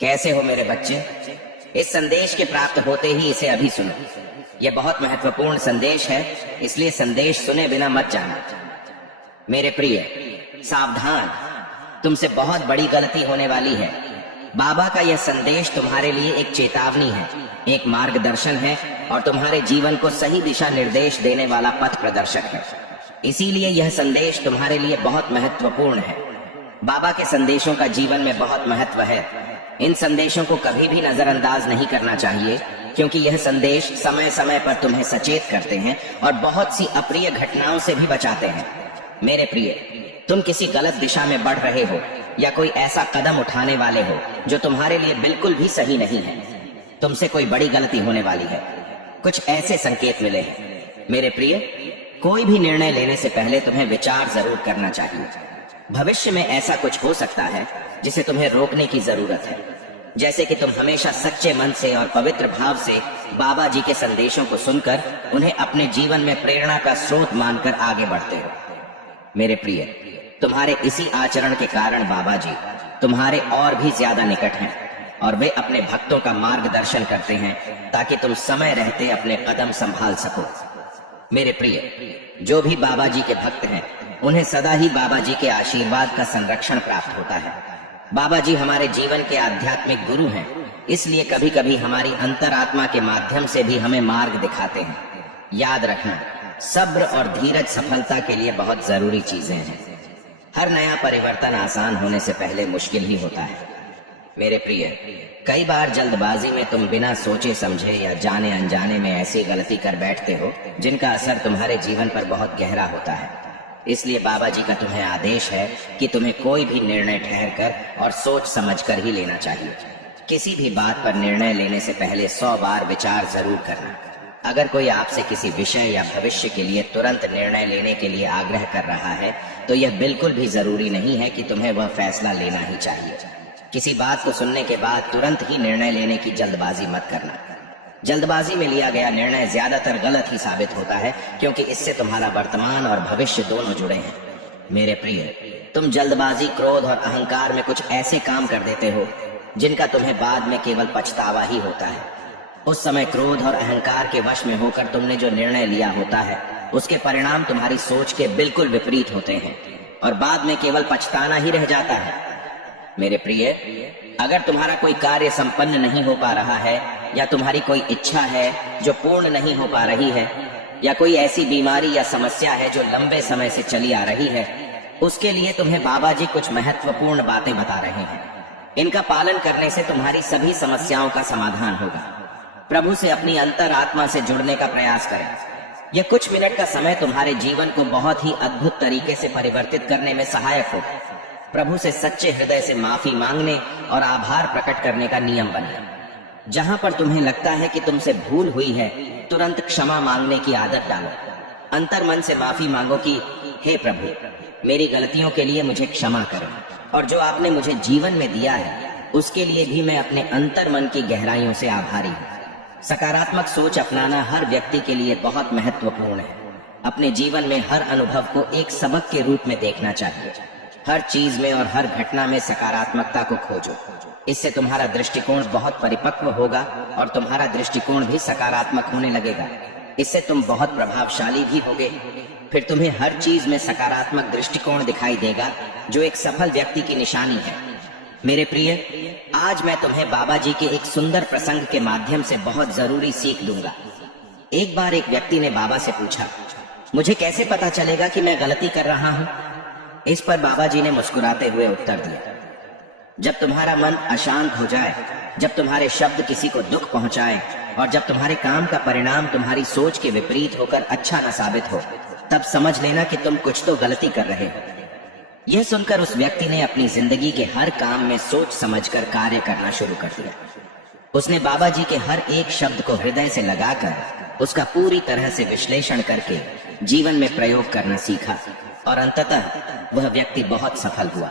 कैसे हो मेरे बच्चे? इस संदेश के प्राप्त होते ही इसे अभी सुनो। यह बहुत महत्वपूर्ण संदेश है, इसलिए संदेश सुने बिना मत जाना। मेरे प्रिय, सावधान, तुमसे बहुत बड़ी गलती होने वाली है। बाबा का यह संदेश तुम्हारे लिए एक चेतावनी है, एक मार्गदर्शन है और तुम्हारे जीवन को सही दिशा निर्देश देने वाला पथ प्रदर्शक है। इसीलिए यह संदेश तुम्हारे लिए बहुत महत्वपूर्ण है। बाबा के संदेशों का जीवन में बहुत महत्व है। इन संदेशों को कभी भी नजरअंदाज नहीं करना चाहिए, क्योंकि यह संदेश समय समय पर तुम्हें सचेत करते हैं और बहुत सी अप्रिय घटनाओं से भी बचाते हैं। मेरे प्रिय, तुम किसी गलत दिशा में बढ़ रहे हो या कोई ऐसा कदम उठाने वाले हो जो तुम्हारे लिए बिल्कुल भी सही नहीं है। तुमसे कोई बड़ी गलती होने वाली है। कुछ ऐसे संकेत मिले हैं। मेरे प्रिय, कोई भी निर्णय लेने से पहले तुम्हें विचार जरूर करना चाहिए। भविष्य में ऐसा कुछ हो सकता है जिसे तुम्हें रोकने की जरूरत है। जैसे कि तुम हमेशा सच्चे मन से और पवित्र भाव से बाबा जी के संदेशों को सुनकर उन्हें अपने जीवन में प्रेरणा का स्रोत मानकर आगे बढ़ते हो। मेरे प्रिय, तुम्हारे इसी आचरण के कारण बाबा जी तुम्हारे और भी ज्यादा निकट हैं और वे अपने भक्तों का मार्गदर्शन करते हैं ताकि तुम समय रहते अपने कदम संभाल सको। मेरे प्रिय, जो भी बाबा जी के भक्त हैं उन्हें सदा ही बाबा जी के आशीर्वाद का संरक्षण प्राप्त होता है। बाबा जी हमारे जीवन के आध्यात्मिक गुरु हैं, इसलिए कभी कभी हमारी अंतरात्मा के माध्यम से भी हमें मार्ग दिखाते हैं। याद रखना, सब्र और धीरज सफलता के लिए बहुत जरूरी चीजें हैं। हर नया परिवर्तन आसान होने से पहले मुश्किल ही होता है। मेरे प्रिय, कई बार जल्दबाजी में तुम बिना सोचे समझे या जाने अनजाने में ऐसी गलती कर बैठते हो जिनका असर तुम्हारे जीवन पर बहुत गहरा होता है। इसलिए बाबा जी का तुम्हें आदेश है कि तुम्हें कोई भी निर्णय ठहर कर और सोच समझकर ही लेना चाहिए। किसी भी बात पर निर्णय लेने से पहले 100 बार विचार जरूर करना। अगर कोई आपसे किसी विषय या भविष्य के लिए तुरंत निर्णय लेने के लिए आग्रह कर रहा है तो यह बिल्कुल भी जरूरी नहीं है कि तुम्हें वह फैसला लेना ही चाहिए। किसी बात को सुनने के बाद तुरंत ही निर्णय लेने की जल्दबाजी मत करना। जल्दबाजी में लिया गया निर्णय ज्यादातर गलत ही साबित होता है, क्योंकि इससे तुम्हारा वर्तमान और भविष्य दोनों जुड़े हैं। मेरे प्रिय, तुम जल्दबाजी, क्रोध और अहंकार में कुछ ऐसे काम कर देते हो जिनका तुम्हें बाद में केवल पछतावा ही होता है। उस समय क्रोध और अहंकार के वश में होकर तुमने जो निर्णय लिया होता है उसके परिणाम तुम्हारी सोच के बिल्कुल विपरीत होते हैं और बाद में केवल पछताना ही रह जाता है। मेरे प्रिय, अगर तुम्हारा कोई कार्य संपन्न नहीं हो पा रहा है या तुम्हारी कोई इच्छा है जो पूर्ण नहीं हो पा रही है या कोई ऐसी बीमारी या समस्या है जो लंबे समय से चली आ रही है, उसके लिए तुम्हें बाबा जी कुछ महत्वपूर्ण बातें बता रहे हैं। इनका पालन करने से तुम्हारी सभी समस्याओं का समाधान होगा। प्रभु से अपनी अंतरात्मा से जुड़ने का प्रयास करें। यह कुछ मिनट का समय तुम्हारे जीवन को बहुत ही अद्भुत तरीके से परिवर्तित करने में सहायक होगा। प्रभु से सच्चे हृदय से माफी मांगने और आभार प्रकट करने का नियम बनाएं। जहां पर तुम्हें लगता है कि तुमसे भूल हुई है, तुरंत क्षमा मांगने की आदत डालो। अंतर मन से माफी मांगो कि हे प्रभु, मेरी गलतियों के लिए मुझे क्षमा करें और जो आपने मुझे जीवन में दिया है उसके लिए भी मैं अपने अंतर मन की गहराइयों से आभारी हूँ। सकारात्मक सोच अपनाना हर व्यक्ति के लिए बहुत महत्वपूर्ण है। अपने जीवन में हर अनुभव को एक सबक के रूप में देखना चाहिए। हर चीज में और हर घटना में सकारात्मकता को खोजो। इससे तुम्हारा दृष्टिकोण बहुत परिपक्व होगा और तुम्हारा दृष्टिकोण भी सकारात्मक होने लगेगा। इससे तुम बहुत प्रभावशाली भी होगे। फिर तुम्हें हर चीज में सकारात्मक दृष्टिकोण दिखाई देगा, जो एक सफल व्यक्ति की निशानी है। मेरे प्रिय, आज मैं तुम्हें बाबा जी के एक सुंदर प्रसंग के माध्यम से बहुत जरूरी सीख दूंगा। एक बार एक व्यक्ति ने बाबा से पूछा, मुझे कैसे पता चलेगा कि मैं गलती कर रहा हूँ? इस पर बाबा जी ने मुस्कुराते हुए उत्तर दिया, जब तुम्हारा मन अशांत हो जाए, जब तुम्हारे शब्द किसी को दुख पहुंचाए और जब तुम्हारे काम का परिणाम तुम्हारी सोच के विपरीत होकर अच्छा न साबित हो, तब समझ लेना कि तुम कुछ तो गलती कर रहे हो। यह सुनकर उस व्यक्ति ने अपनी जिंदगी के हर काम में सोच समझकर कार्य करना शुरू कर दिया। उसने बाबा जी के हर एक शब्द को हृदय से लगाकर उसका पूरी तरह से विश्लेषण करके जीवन में प्रयोग करना सीखा और अंततः वह व्यक्ति बहुत सफल हुआ।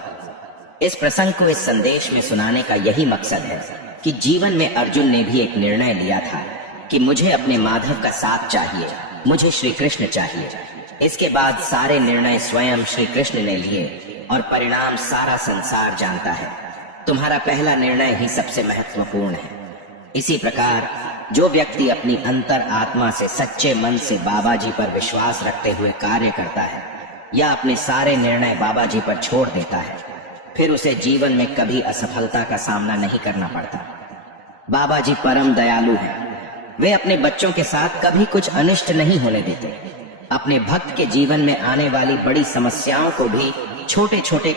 इस प्रसंग को इस संदेश में सुनाने का यही मकसद है कि जीवन में अर्जुन ने भी एक निर्णय लिया था कि मुझे अपने माधव का साथ चाहिए, मुझे श्री कृष्ण चाहिए। इसके बाद सारे निर्णय स्वयं श्री कृष्ण ने लिए और परिणाम सारा संसार जानता है। तुम्हारा पहला निर्णय ही सबसे महत्वपूर्ण है। इसी प्रकार जो व्यक्ति अपनी अंतर आत्मा से सच्चे मन से बाबा जी पर विश्वास रखते हुए कार्य करता है या अपने सारे निर्णय बाबा जी पर छोड़ देता है, फिर उसे जीवन में कभी असफलता का सामना नहीं करना पड़ता। बाबा जी परम दयालु हैं। वे अपने बच्चों के साथ कभी कुछ अनिष्ट नहीं होने देते। अपने भक्त के जीवन में आने वाली बड़ी समस्याओं को भी छोटे छोटे